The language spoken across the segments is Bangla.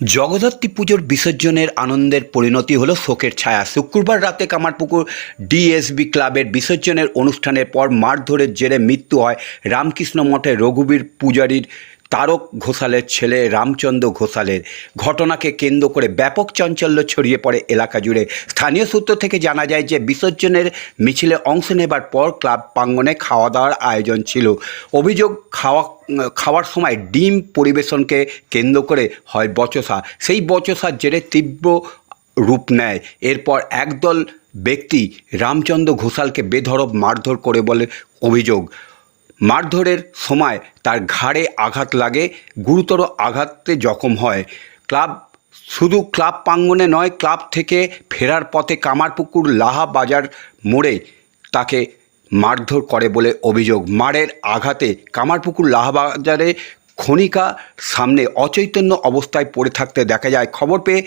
জগদ্ধাত্রী পুজোর বিসর্জনের আনন্দের পরিণতি হলো শোকের ছায়া। শুক্রবার রাতে কামারপুকুর ডিএসবি ক্লাবের বিসর্জনের অনুষ্ঠানের পর মারধরের জেরে মৃত্যু হয় রামকৃষ্ণ মঠে রঘুবীর পূজারীর তারক ঘোষালের ছেলে রামচন্দ্র ঘোষালের ঘটনাকে কেন্দ্র করে ব্যাপক চাঞ্চল্য ছড়িয়ে পড়ে এলাকা জুড়ে। স্থানীয় সূত্র থেকে জানা যায় যে বিসর্জনের মিছিলে অংশ নেবার পর ক্লাব প্রাঙ্গনে খাওয়া দাওয়ার আয়োজন ছিল। অভিযোগ খাওয়া, খাওয়ার সময় ডিম পরিবেশনকে কেন্দ্র করে হয় বচসা। সেই বচসার জেরে তীব্র রূপ নেয়। এরপর একদল ব্যক্তি রামচন্দ্র ঘোষালকে বেধরব মারধর করে বলে অভিযোগ। মারধরের সময় তার ঘাড়ে আঘাত লাগে, গুরুতর আঘাতে জখম হয়। ক্লাব, শুধু ক্লাব প্রাঙ্গনে নয়, ক্লাব থেকে ফেরার পথে কামারপুকুর লাহা বাজার মোড়ে তাকে মারধর করে বলে অভিযোগ। মারের আঘাতে কামারপুকুর লাহাবাজারে খনিকা সামনে অচৈতন্য অবস্থায় পড়ে থাকতে দেখা যায়। খবর পেয়ে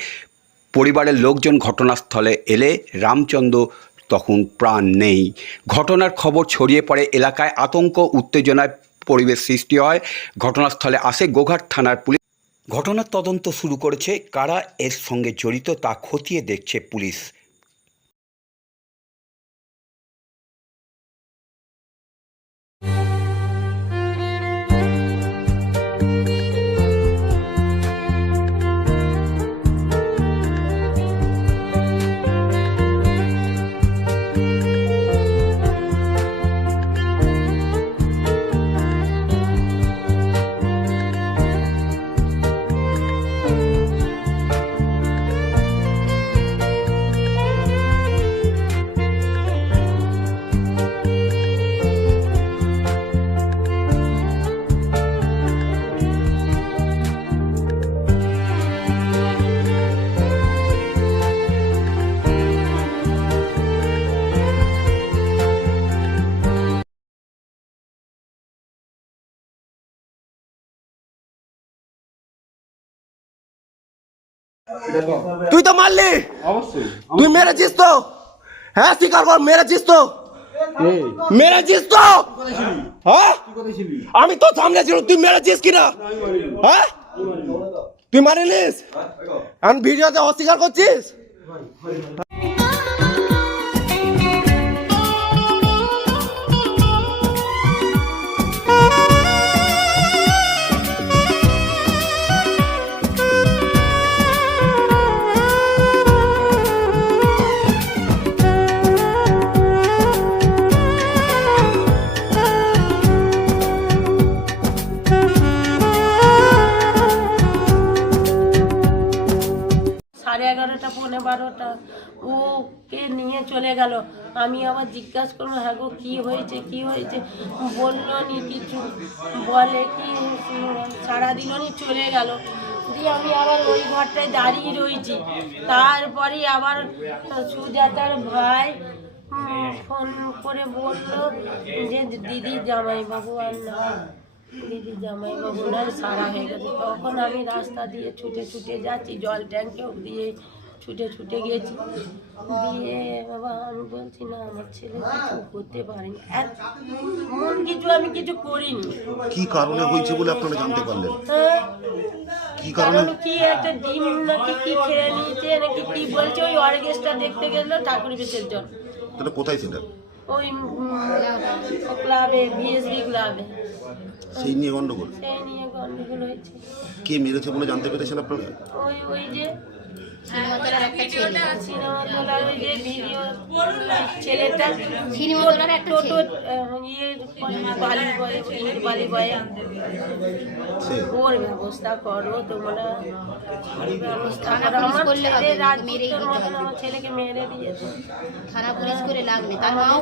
পরিবারের লোকজন ঘটনাস্থলে এলে রামচন্দ্র তখন প্রাণ নেই। ঘটনার খবর ছড়িয়ে পড়ে এলাকায় আতঙ্ক, উত্তেজনায় পরিবেশ সৃষ্টি হয়। ঘটনাস্থলে আসে গোঘাট থানার পুলিশ। ঘটনার তদন্ত শুরু করেছে কারা এর সঙ্গে জড়িত তা খতিয়ে দেখছে পুলিশ। তুই তো মারলি। তুই মেরেছিস তো। হ্যাঁ স্বীকার কর মেরেছিস তো। মেরেছিস তো। হ্যাঁ? আমি তো সামনে ছিল তুই মেরেছিস কিনা? হ্যাঁ? তুই মারিলিস? আমি ভিডিওতে অস্বীকার করছিস? পৌনে বারোটা। ওকে নিয়ে চলে গেল। আমি আবার জিজ্ঞাসা করব হ্যাঁ গো, কী হয়েছে? কি হয়েছে? বলল নি কিছু। বলে কি, সারা দিনও নি চলে গেল। দিয়ে আমি আবার ওই ঘরটায় দাঁড়িয়ে রয়েছি। তারপরে আবার সুজাতার ভাই ফোন করে বলল যে, দিদি জামাইবাবু আর না, দিদি জামাইবাবু না সারা হয়ে গেছে। তখন আমি রাস্তা দিয়ে ছুটে ছুটে যাচ্ছি, জল ট্যাঙ্কেও দিয়ে ছুটে ছুটে গিয়েছি দিয়ে বাবা আমি বলছি না আমার ছেলে কিছু করতে পারেনি এমন কিছু আমি কিছু করিনি। কি কারণে হয়েছে বলে আপনারা জানতে পারলেন? কি কারণে? কি একটা ডিম নাকি কি খেয়ে নিয়েছে নাকি কি বলছে ওই অর্গেস্টটা দেখতে গেল ঠাকুর বিসর্জন তাহলে কোথায় সেটা? ওই ক্লাবে বিএসবি ক্লাবে। সেই নিয়ে গন্ডগোল? সেই নিয়ে গন্ডগোল হয়েছে। কে মেরেছে বলে জানতে পেরেছেন আপনারা? ওই ওই যে ওর ব্যবস্থা করো তোমরা। ছেলেকে মেরে দিয়েছে। থানা পুলিশ করে তার মাও